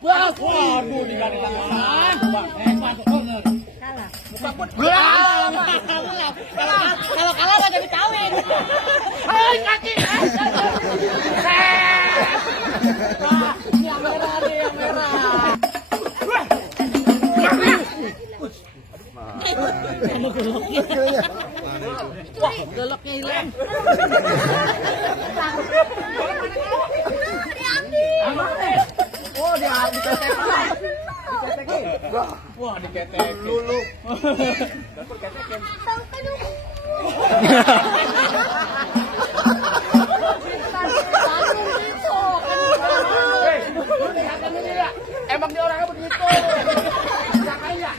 Waduh, digandeng tangan. Masuk corner. Kalau kalah nggak jadi kawin. Hai kaki. Yang merah nih, yang merah. Wah, goloknya hilang. Oh, dia diketek. Wah, diketek. Lulu. Dapur ketekin. Emang dia orangnya begitu. Makanya.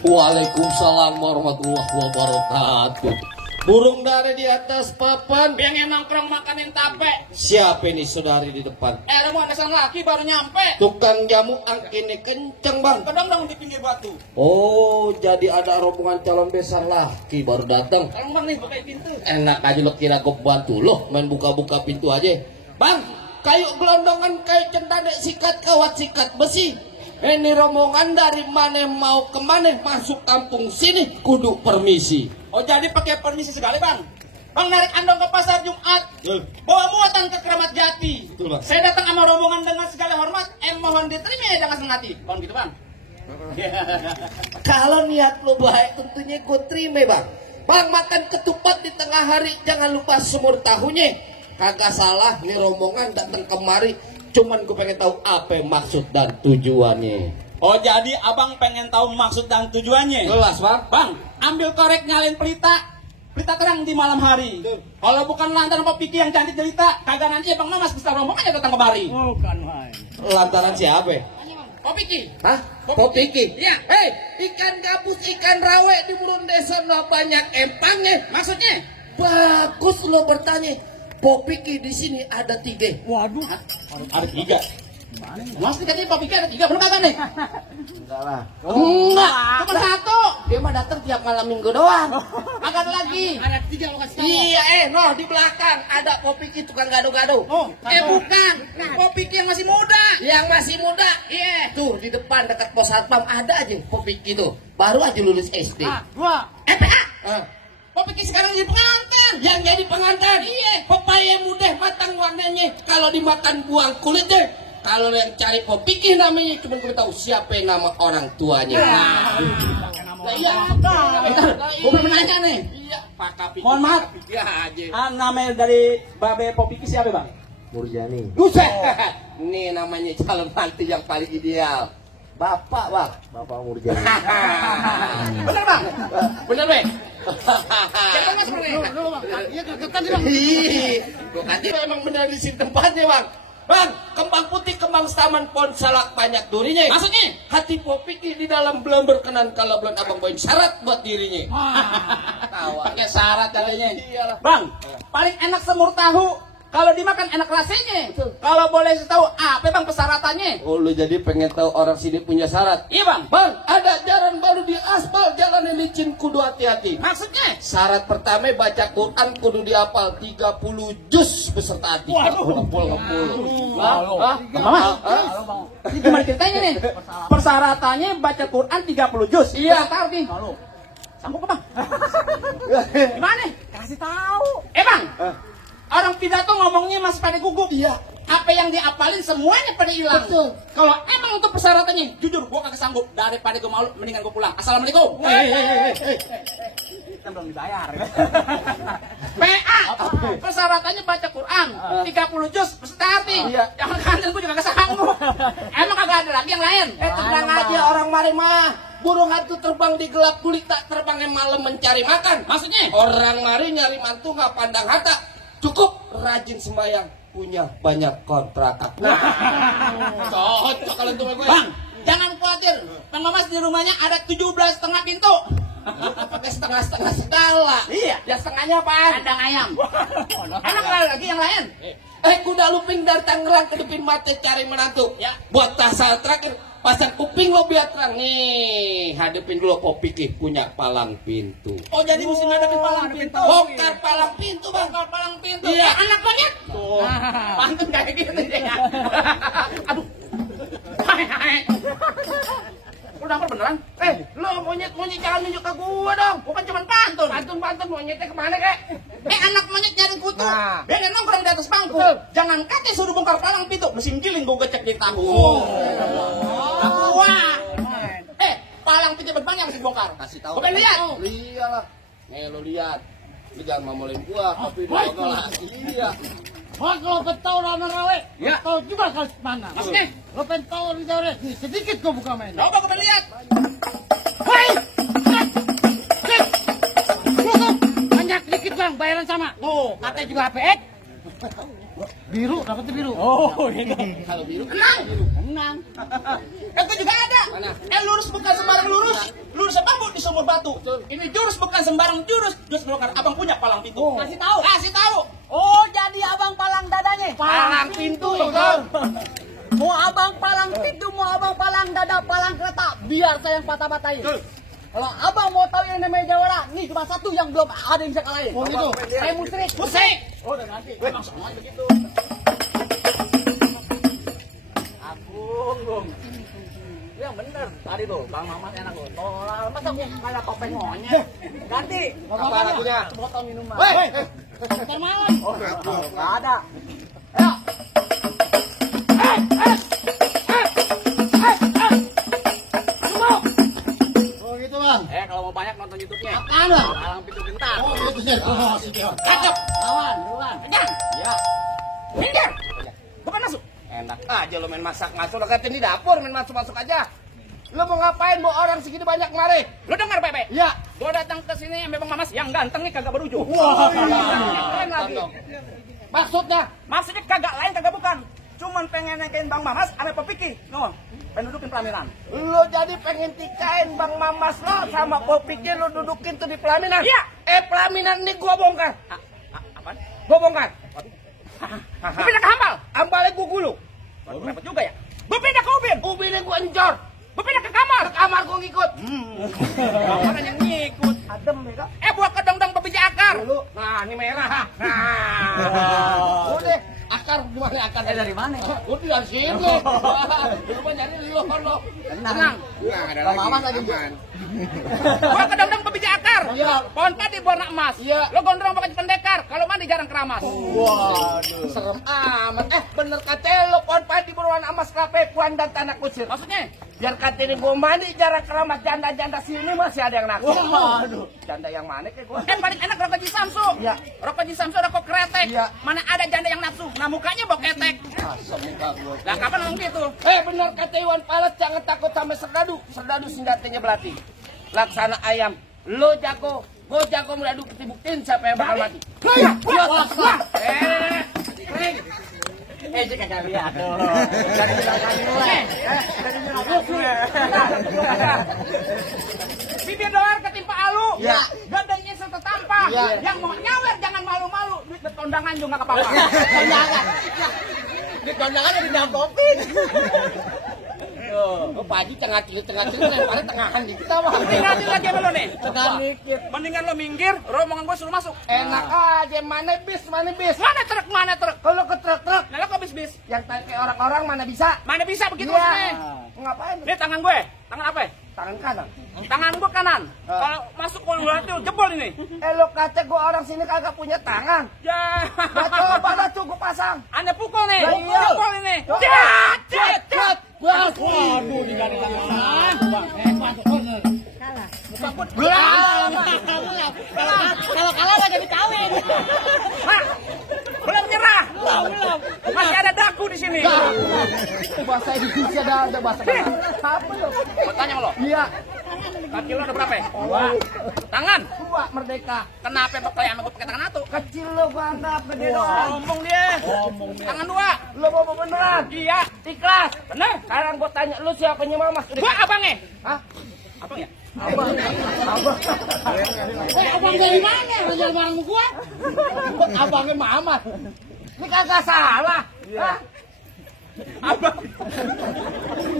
Waalaikumsalam warahmatullahi wabarakatuh. Burung dari di atas papan, Pengen nongkrong makanin tape. siapa ini saudari di depan? Mau ada sang laki baru nyampe. Tukang jamu angkinnya kenceng bang. Kedong dong di pinggir batu. Oh, jadi ada rombongan calon besan laki baru datang. Bang nih bukain pintu. Enak aja lo kira gue bantu lo main buka-buka pintu aja. Bang, kayu gelondongan kayu cendana sikat kawat sikat besi. Ini rombongan dari mana mau kemana masuk kampung sini kudu permisi. Oh jadi pakai permisi segala bang. Bang narik andong ke pasar Jumat. Bawa muatan ke Keramat Jati. Betul, Bang. Saya datang sama rombongan dengan segala hormat. Mohon diterima ya dengan senang hati. Bang gitu bang. Kalau niat lo baik tentunya gue terima bang. Bang makan ketupat di tengah hari jangan lupa semur tahunya. Kagak salah nih rombongan datang kemari. Cuman gue pengen tahu apa maksud dan tujuannya. Oh jadi abang pengen tahu maksud dan tujuannya. Jelas bang. Bang ambil korek nyalin pelita. Pelita terang di malam hari. Kalau bukan lantaran Pak Piki yang cantik jelita, kagak nanti abang Mamas bisa rombongan datang kemari. Bukan, Hai. Lantaran siapa? Pak Piki. Hah? Popiki? Iya. Hei, ikan gabus, ikan rawe di burun desa no banyak empangnya. Maksudnya? Bagus lo bertanya. Popiki di sini ada 3. Waduh. Ada 3. Mas katanya Pak Piki ada 3, bener kagak nih? Enggak lah. Enggak, cuma 1. Dia mah datang tiap malam minggu doang. Agak ada lagi. Ada 3 lo kasih tahu. Iya, no di belakang ada Popiki tukang gado-gado. Oh, Bukan. Pak Piki yang masih muda. Yang masih muda. Iya. Tuh di depan dekat pos satpam ada aja Popiki tuh. Baru aja lulus SD. 2. PA. Ah. Pak Piki sekarang jadi pengantin. Yang jadi pengantin. Iya. Pepaya mudah matang warnanya. Kalau dimakan buang kulitnya. Kalau yang cari Popiki namanya cuma boleh tahu siapa yang nama orang tuanya. Nah, iya. Gue belum nanya nih. Iya, Pak Kapiki. Mohon maaf. Ya aja. Namanya dari Babe Pak Piki siapa bang? Murjani. Buset. Ini namanya calon mantu yang paling ideal. Bapak, Bang. Bapak Murjani. Bener bang? Bener, Bang? Kita mas bang. Iya kegetan sih, Bang. Gue kata memang benar di sini tempatnya, Bang. Bang, kembang putih, kembang taman, pohon salak banyak durinya. Maksudnya? Hati Popiki di dalam belum berkenan kalau belum abang bawain syarat buat dirinya. Tawa. Pakai syarat katanya. Iyalah. Bang, paling enak semur tahu. Kalau dimakan enak rasanya. Kalau boleh tahu apa bang persyaratannya? Oh, lu jadi pengen tahu orang sini punya syarat? Iya bang. Bang, ada jalan baru di aspal, jalan yang licin kudu hati-hati. Maksudnya? Syarat pertama baca Quran kudu dihafal 30 juz beserta hati. Ngepul. Mama, ini gimana ceritanya nih? Persyaratannya baca Quran 30 juz. Iya. Tahu nih. Sanggup bang? Gimana? Kasih tahu. Bang, orang pidato ngomongnya masih pada gugup. Iya. Apa yang diapalin semuanya pada hilang. Betul. Kalau emang untuk persyaratannya, jujur gua kagak sanggup. Daripada gua malu, mendingan gua pulang. Assalamualaikum. Kita belum dibayar. PA. Persyaratannya baca Quran 30 juz beserta arti. Iya. Jangan kangen gua juga kagak sanggup. Emang kagak ada lagi yang lain. Tenang aja orang mari mah. Burung hantu terbang di gelap gulita, terbangnya malam mencari makan. Maksudnya? Orang mari nyari mantu nggak pandang harta. Cukup rajin sembahyang, punya banyak kontrakan. Cocok kalau itu gue. Bang, jangan khawatir. Bang Mamas di rumahnya ada 17,5 pintu. Lu pakai setengah-setengah segala. Iya. Ya setengahnya apaan? Kandang ayam. Enak lagi yang lain. Kuda lumping dari Tangerang ke Depin Mati cari menantu. Ya. Buat tasal terakhir, pasang kuping lo biar terang. Nih, hadepin dulu Popiki punya palang pintu. Oh, jadi mesti ngadepin palang pintu. Bongkar palang pintu, Bang. Bongkar palang pintu. Iya. Ya, anak monyet. Tuh. Pantun kayak gitu ya. Aduh. Udah apa beneran? Lo monyet jangan nunjuk ke gua dong. Bukan cuma pantun. Pantun monyetnya kemana kek? Anak monyet nyari kutu. Nah. Dia nongkrong di atas bangku. Jangan kata suruh bongkar palang pintu. Mesin giling gue gecek di tahu. Wah. Palang pintu berbanyak mesti bongkar. Kasih tahu. Gue pengen lihat. Lihat. Nih lo lihat. Lu jangan mamolin gua, tapi dulu lagi. Iya. Wah, kalau pentau lama rawe, Ya. tahu juga kalau mana. Maksudnya? Lo pentau di daerah, nih sedikit kau buka main. Coba gue pengen lihat. Hei, banyak dikit bang, bayaran sama. Tuh, katanya juga HPX. Biru, dapetnya biru. Oh, Kalau biru menang. Itu juga ada. Mana? Lurus bukan sembarang lurus. Lurus bambu di sumur batu. Ini jurus bukan sembarang jurus. Jurus bongkar. Abang punya palang pintu. Kasih tahu. Kasih tahu. Oh, jadi abang palang dadanya. Palang pintu. Mau abang palang pintu, mau abang palang dada, palang kereta, biar saya yang patah-patahin. Kalau abang mau tahu yang namanya Jawara, nih cuma satu yang belum ada yang bisa kalahin. Oh gitu. Saya musrik. Musik. Oh, udah nanti. Langsung aja begitu. Agung. Yang bener tadi tuh, Bang Mamat enak loh. Tolal, masa gua kayak topeng monyet. Ganti. Apa lagunya? Botol minuman. Weh. Ntar malam. Oh, enggak ada. Ayo. Oh gitu bang. Kalau mau banyak nonton YouTube-nya. Apaan bang? Palang pintu gentar. Oh gitu sih. Oh siap. Cakep. Lawan, duluan. Pegang. Ya. Minggir. Bukan masuk. Enak aja lo main masak masuk, lo katain di dapur main masuk aja. Lo mau ngapain bawa orang segini banyak kemari? Lu dengar, Pepe? Ya. Gua datang ke sini memang Mamas yang ganteng nih kagak berujung. Wah. Keren lagi. Maksudnya kagak lain kagak bukan. Cuman pengen nengkain Bang Mamas ame Popiki. No. Pengen dudukin pelaminan. Lo jadi pengen tikain Bang Mamas lo sama Popiki lo dudukin tuh di pelaminan? Iya. Pelaminan ini gua bongkar. Apaan? Gua bongkar. Gua pindah ke Hambal. Ambalnya gua gulung. Waduh, repot juga ya. Gua pindah ke Ubin. Ubinnya gua encor. Gua pindah ke kamar. Ke kamar gua ngikut. Orang yang ngikut. Adem ya. Buat kedong-dong pebiji akar. Dulu. Nah, ini merah. Nah. Udah. Akar gimana akar? Dari mana? Gua di sini. Lu mah nyari lo. Tenang. Bang Mamat lagi. Gua kedong-dong pebiji akar. Iya. Pohon padi berwarna emas. Iya. Lo gondrong pakai pendekar. Kalau mandi jarang keramas. Waduh. Serem amat. Bener kata lo pohon padi berwarna emas kape puan dan tanah kusir. Maksudnya? Biar kata ini gua mandi jarang keramas janda-janda sini masih ada yang naksir. Waduh. Janda yang mana kayak gua? Paling enak rokok Ji Samsu. Iya. Rokok Ji Samsu rokok kretek. Iya. Mana ada janda yang nafsu. Nah mukanya boketek. Asam muka gua. Lah kapan ngomong gitu? Bener kata Iwan Palet jangan takut sama serdadu. Serdadu senjatanya belati. Laksana ayam. Lo jago, gua jago meladu buktiin siapa yang bakal mati. Dia kagak lihat tuh. Dari belakang mulai. Bibir doar ketimpa alu. Iya. Gadangnya serta tanpa. Iya. Yang mau nyawer jangan malu-malu. Duit betondangan juga nggak apa-apa. Kondangan. Di kondangan ada di dalam kopi. Oh, Pak Haji tengah cilik lemparnya tengahan dikit mah. Mendingan lagi sama lo nih. Tengah dikit. Mendingan lo minggir, rombongan gue suruh masuk. Enak aja, mana bis. Mana truk, mana truk? Kalau ke truk-truk, Nah lo kok bis-bis? yang kayak orang-orang mana bisa? Mana bisa begitu Iya. maksudnya? Ngapain? Ini tangan gue, tangan apa ya? Tangan kanan. Tangan gue kanan. Kalau masuk ke tuh jebol ini. Lo kaca gua orang sini kagak punya tangan. Ya. Coba gua pasang. Anda pukul nih. Lah, iya. Jebol ini. Coba. Cet. Waduh, diganti tangan. Kalau kalah nggak jadi kawin. Mak, belum nyerah. Masih ada daku di sini. Bahasa Indonesia ada bahasa. Apa lo? Mau tanya sama lo. Iya. Kaki lo ada berapa? Dua. Tangan? Dua merdeka. Kenapa pakai sama gue pakai tangan satu? Kecil lo gua anggap gede doang. Ngomong dia. Tangan dua. Lo mau beneran? Iya. Ikhlas. Bener. Sekarang gua tanya lu siapanya Mamas? Gua abangnya. Hah? Abang ya? Abang. Abang dari mana? Raja barang gua. Abangnya Mamas. Ini kagak salah. Hah? Abang.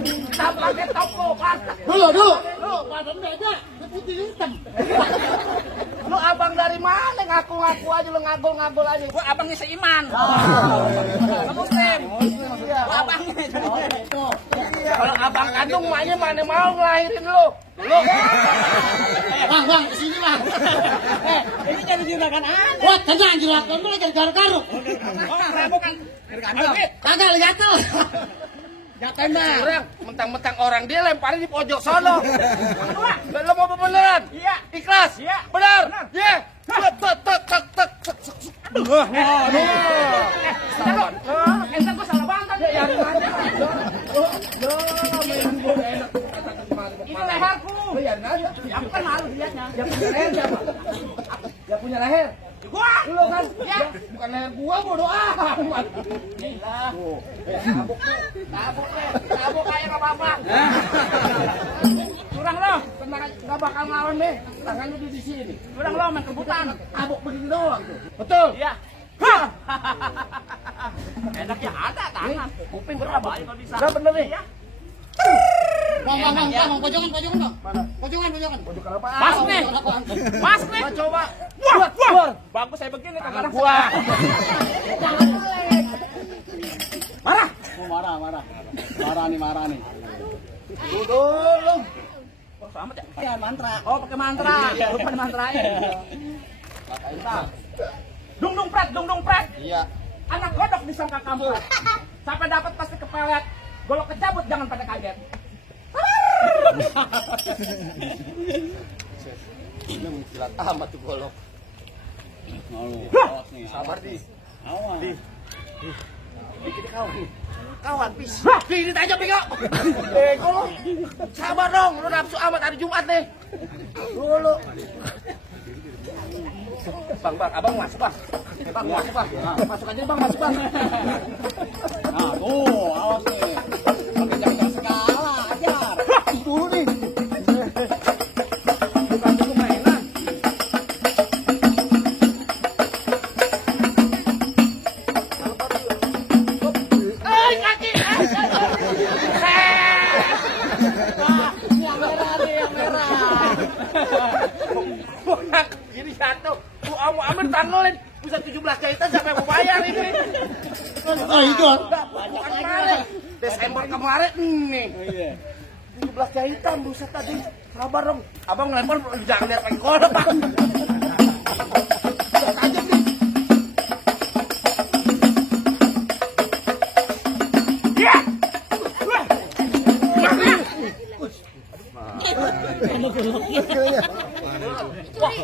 Kita pakai topo kata. Dulu. Lu badan beda, putih hitam. Lu abang dari mana? Ngaku-ngaku aja lu ngagul-ngagul aja. Gua abangnya seiman. Muslim. Gua abangnya. Kalau abang kandung maknya mana mau ngelahirin lu? Lu. Bang, kesini bang. Ini jadi juragan aneh. Wah, tenang juragan lu lagi garuk-garuk. Bukan. Kagak lihat tuh. Ya tenda. Orang mentang-mentang orang dia lemparin di pojok sono. Lu mau beneran? Iya. Ikhlas? Iya. Benar? Iya. Aduh. Entar gua salah banget tadi. Ini leherku. Aku kan malu liatnya. Dia punya leher. Gua. Lu kan? Ya. Bukan leher gua bodo amat. Gila. Tabuk kayak enggak apa-apa. Curang lo. Tenang aja, enggak bakal ngelawan deh. Tangannya di sini. Curang lo main kebutan. Tabuk begini doang tuh. Betul. Iya. Enak ya ada tangan. Kuping berapa kalau bisa. Udah bener nih. Ya. Bang, pojongan bang. Pojongan. Pojokan apa? Masuk nih. Masuk nih. Coba. Wah. Bagus saya begini tangan Gua. Marah. Marah nih. Dulu. Oh, sama ya. Ya mantra. Oh, pakai mantra. Lupa mantrain. Dung pret. Iya. Anak godok disangka kampret. Sampai dapat pasti kepelet. Golok kecabut jangan pada kaget. Ini menjilat amat tuh golok. Sabar di. Dikit kawan bis. Ini aja bego. Bego. Sabar dong, lu nafsu amat hari Jumat nih. Dulu. Bang, abang masuk bang. Bang masuk bang. Masuk aja bang, masuk bang. Nah, tuh, awas nih. Pakai jangan segala ajar. Dulu nih. Bukan itu mainan. Kaki. Yang merah. Jadi satu. Bu Amir tanggalin. Bisa 17 jahitan sampai mau bayar ini. Oh, itu. Bukan kemarin. Desember kemarin nih. 17 jahitan buset tadi. Sabar dong. Abang ngelempar jangan lihat pakai golok, Pak. Lihat aja nih. Ya.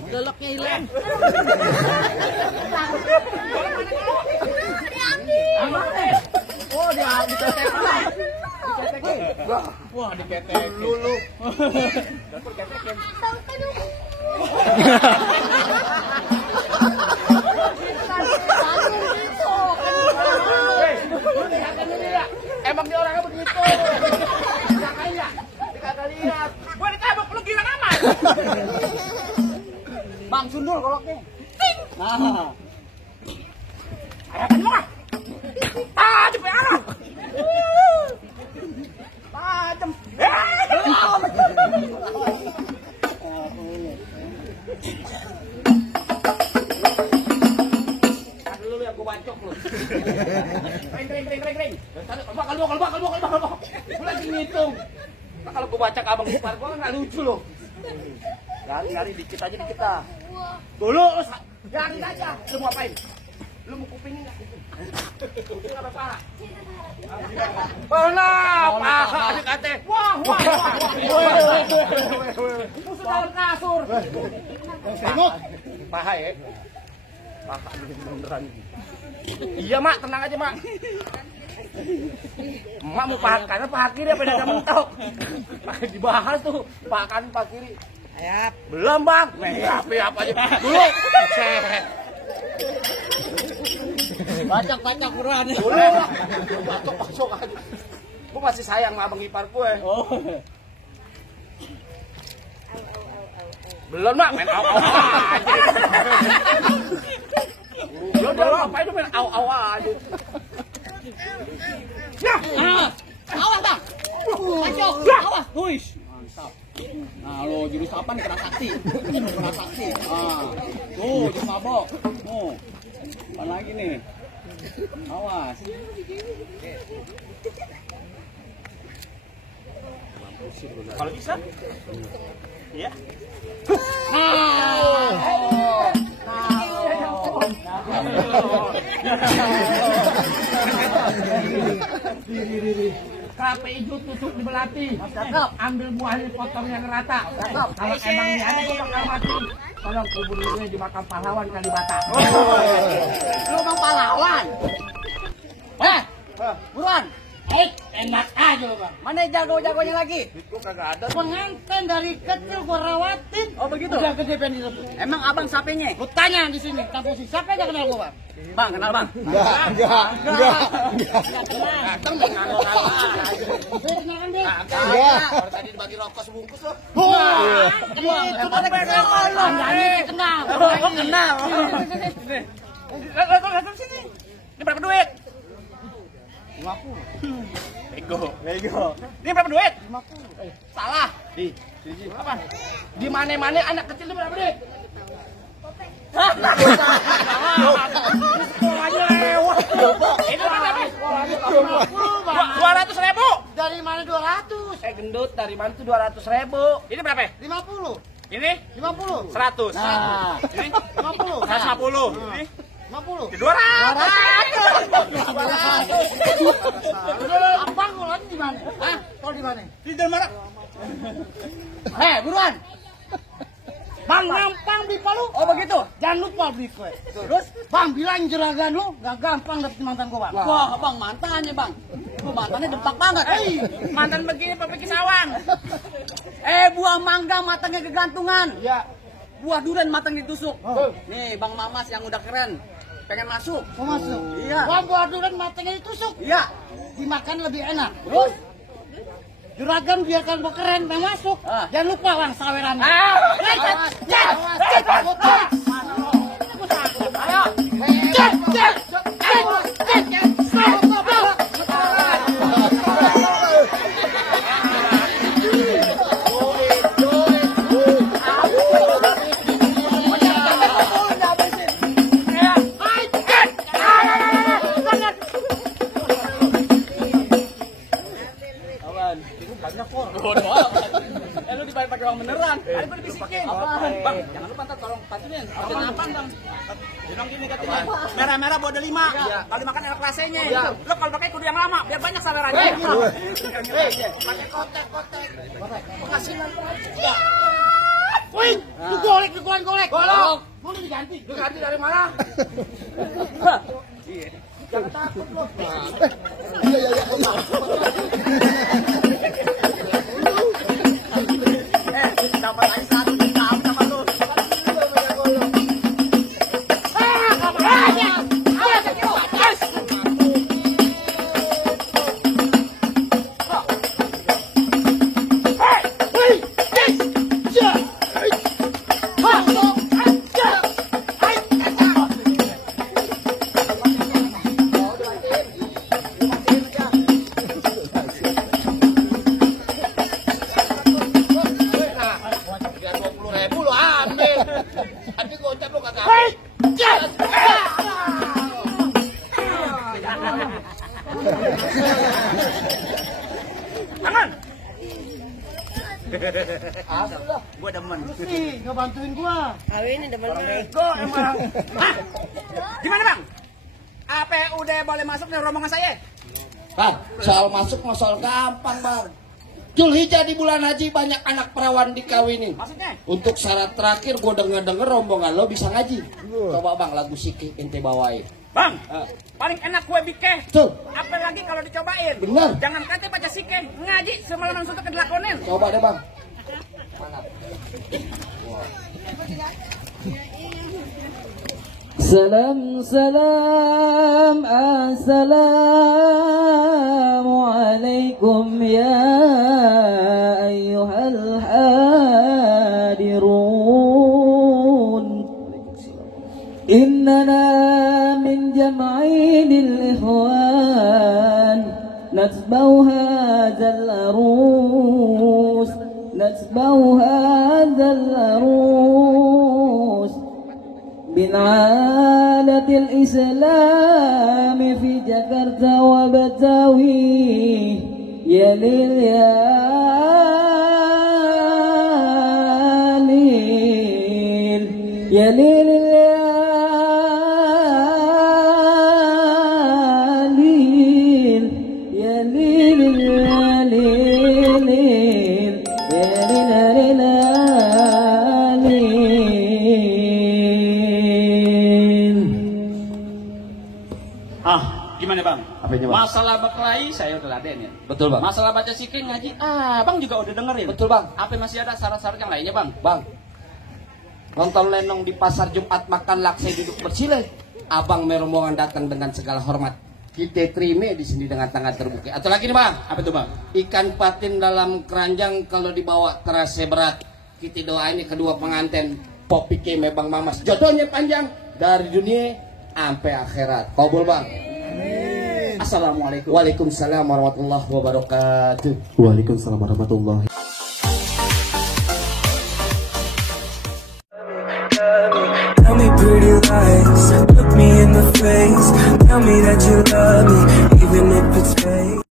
Goloknya hilang. Oh, dia diketek. Wah, diketek. Lulu. Emang dia orangnya begitu. Makanya dia kagak lihat. Gua ditabok lu gila amat. Bang sundul goloknya. Nah. Ayo kan mau. Tajam ya. Tajam. Dulu yang gua bancok lu. Ring. Kalau gua lagi ngitung. Nah, kalau gua baca ke abang ipar gua kan nggak lucu loh. Lari dikit aja dikit dah. Dulu lari aja. Lu mau apain? Lu mau kupingin nggak? Kuping apa paha? Paha dikate. Wah. Musuh dalam kasur. Semut. Paha ya. Beneran. Iya mak, tenang aja mak. Mak mau paha kanan paha kiri apa ada mentok? Dibahas tuh paha kanan paha kiri. Ayap. Belum bang. Apa aja dulu. Bacok Quran. Dulu. Bacok aja. Gue masih sayang sama abang ipar gue. Oh. Belum mak, main au-au aja. Belum apa itu main au-au aja. Ya. Awas bang. Bacok. Awas. Huish. Mantap. Nah lo jurus apa nih kena saksi? Kena saksi. Tuh jurus mabok. Tuh. Apa lagi nih? Awas. Kalau bisa. Iya. Kape hijau tusuk di belati. Cakep. Ambil buahnya potongnya rata. Cakep. Kalau emang ini ada gue bakal mati. Tolong kubur ini di makam pahlawan Kalibata. Lu bang pahlawan. Buruan. Enak aja lo bang. Mana jago-jagonya lagi? Itu kagak ada. Pengantin dari kecil gua rawatin. Oh begitu. Udah gede pengen direbut. Emang abang sapenya? Lu tanya di sini, kampus si siapa aja kenal gua, Bang? Bang, kenal bang? Enggak kenal. Datang bang ngalo-ngalo aja. Kenal kan dia? Baru tadi dibagi rokok sebungkus lo. Itu mana kenal lu? Jangan kenal. Oh kenal. Lihat sini. Ini berapa duit? 50. Ego. Ini berapa duit? 50. Salah. Di apa? Di mana-mana anak kecil itu berapa duit? Sekolahnya lewat. Itu berapa? 200.000. Dari mana 200? Gendut dari mana tuh 200.000? Ini berapa? 50. Ini 50. 100. Nah, Ini 50. 150. Ini 50. 200. Abang kalau di mana? Hah? Kalau di mana? Di Dalmara. Buruan. Bang gampang beli palu. Oh begitu. Jangan lupa beli kue. Terus, Bang bilang juragan lu gak gampang dapet mantan gua, Bang. Wah, Bang mantannya, Bang. Lu mantannya dempak banget. Mantan begini pakai sawang. Buah mangga matangnya kegantungan. Iya. Buah durian matang ditusuk. Nih, Bang Mamas yang udah keren. Pengen masuk. Mau masuk? Iya. Wah, buah durian matangnya ditusuk. Iya. Dimakan lebih enak. Terus, juragan biarkan gua keren, pengen masuk. Jangan lupa, Bang, saweran. Lu dibayar pakai uang beneran. Ada gue dibisikin. Bang, jangan lupa ntar tolong bantuin. Bikin apaan, Bang? Bilang gini katanya. Merah-merah buat ada 5. Kalau dimakan enak rasanya. Lu kalau pakai kudu yang lama, biar banyak sawerannya. Pakai kotek-kotek. Penghasilan. Wih, lu golek. Golok. Boleh diganti. Lu ganti dari mana? Jangan takut lu. Dapat aja 1 juta sama lu. Tangan. Gua demen. Sih, nggak bantuin gua. Ini demen nego emang. Gimana, Bang? Apa udah boleh masuk nih rombongan saya? Bang, soal masuk mah soal gampang bang. Julhijjah di bulan haji banyak anak perawan dikawinin. Maksudnya? Untuk syarat terakhir gue denger rombongan lo bisa ngaji. Coba bang lagu sikih ente bawain. Bang, paling enak kue bike. Tuh. Apalagi kalau dicobain. Benar. Jangan kate baca sikeh, ngaji semalaman suntuk ke dilakonin. Coba deh bang. Salam salam assalamualaikum ya ayyuhal hadirun innana min jam'inil ikhwan natba'u hadzal arus من عالة الإسلام في جاكرتا وبتاوي يا ليل يا ليل يا ليل يا ليل يا ليل يا ليل يا ليل Gimana bang? Apanya, Bang? Masalah berkelahi saya udah laden ya. Betul bang. Masalah baca sikih ngaji, bang juga udah dengerin. Betul bang. Apa masih ada syarat-syarat yang lainnya bang? Bang, nonton lenong di pasar Jumat makan laksai duduk bersila. Abang merombongan datang dengan segala hormat. Kita terima di sini dengan tangan terbuka. Atau lagi nih bang, Apa tuh bang? ikan patin dalam keranjang kalau dibawa terasa berat. Kita doain kedua pengantin Popi Keme Bang Mamas jodohnya panjang dari dunia sampai akhirat. Kabul bang. Assalamualaikum. Waalaikumsalam warahmatullahi wabarakatuh. Waalaikumsalam warahmatullahi. Tell me pretty lies, look me in the face. Tell me that you love me, even if it's